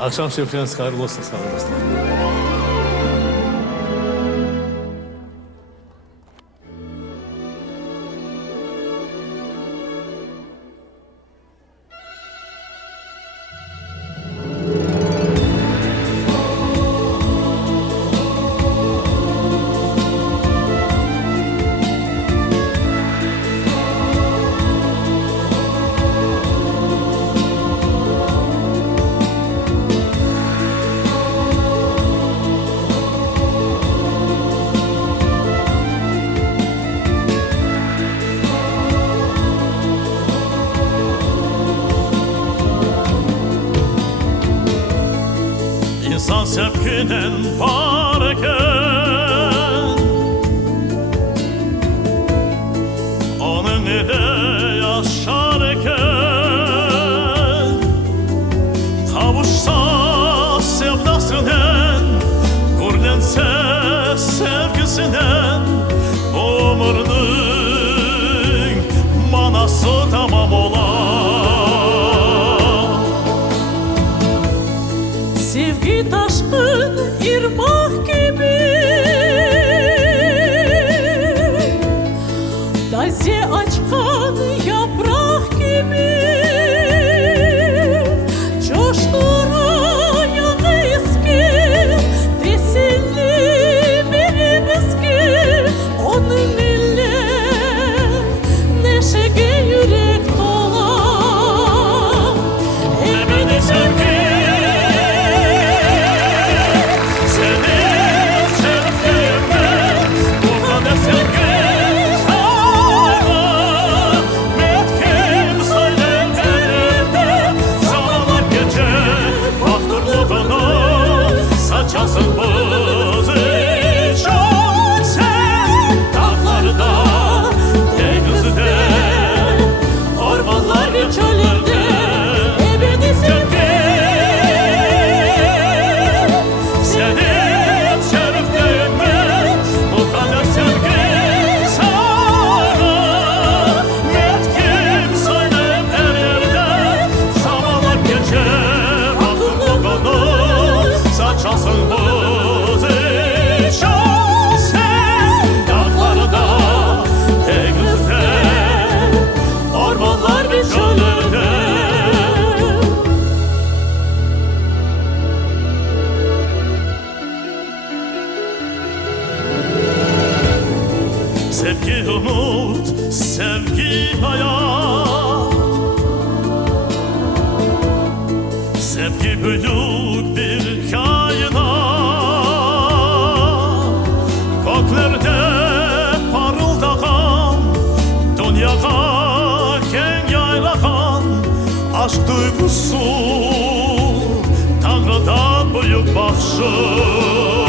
Akşam şerifleriniz hayırlı olsun, sağ olun dostlar. İnsan sevgiden varken onun ile yaşarken kavuşsa sevdasından gurlense sevgisinden umurunun manası tamam olar. Sevgi taşkın irmak gibi taze açkan yaprak gibi coşturan eski desinli birimiz ki onun ile neşege yürek dolar. Emine sevgi saçasın buzu çok sen dağlarda, denizde, ormanlar ve çölünde ebedi sevgi. Senin şeriflerine bu kadar sevgi sana metkim söylem her yerde sabahlar gece aklımda saçasın buzu çok sen dağlarda, denizde, ormanlar ve çöllerde. Sevgi umut, sevgi hayat, sevgi büyük bir kainat. Göklerde parıldayan, dünyaya keng yaylayan aşk duygusu Tanrı'dan büyük bahşiş.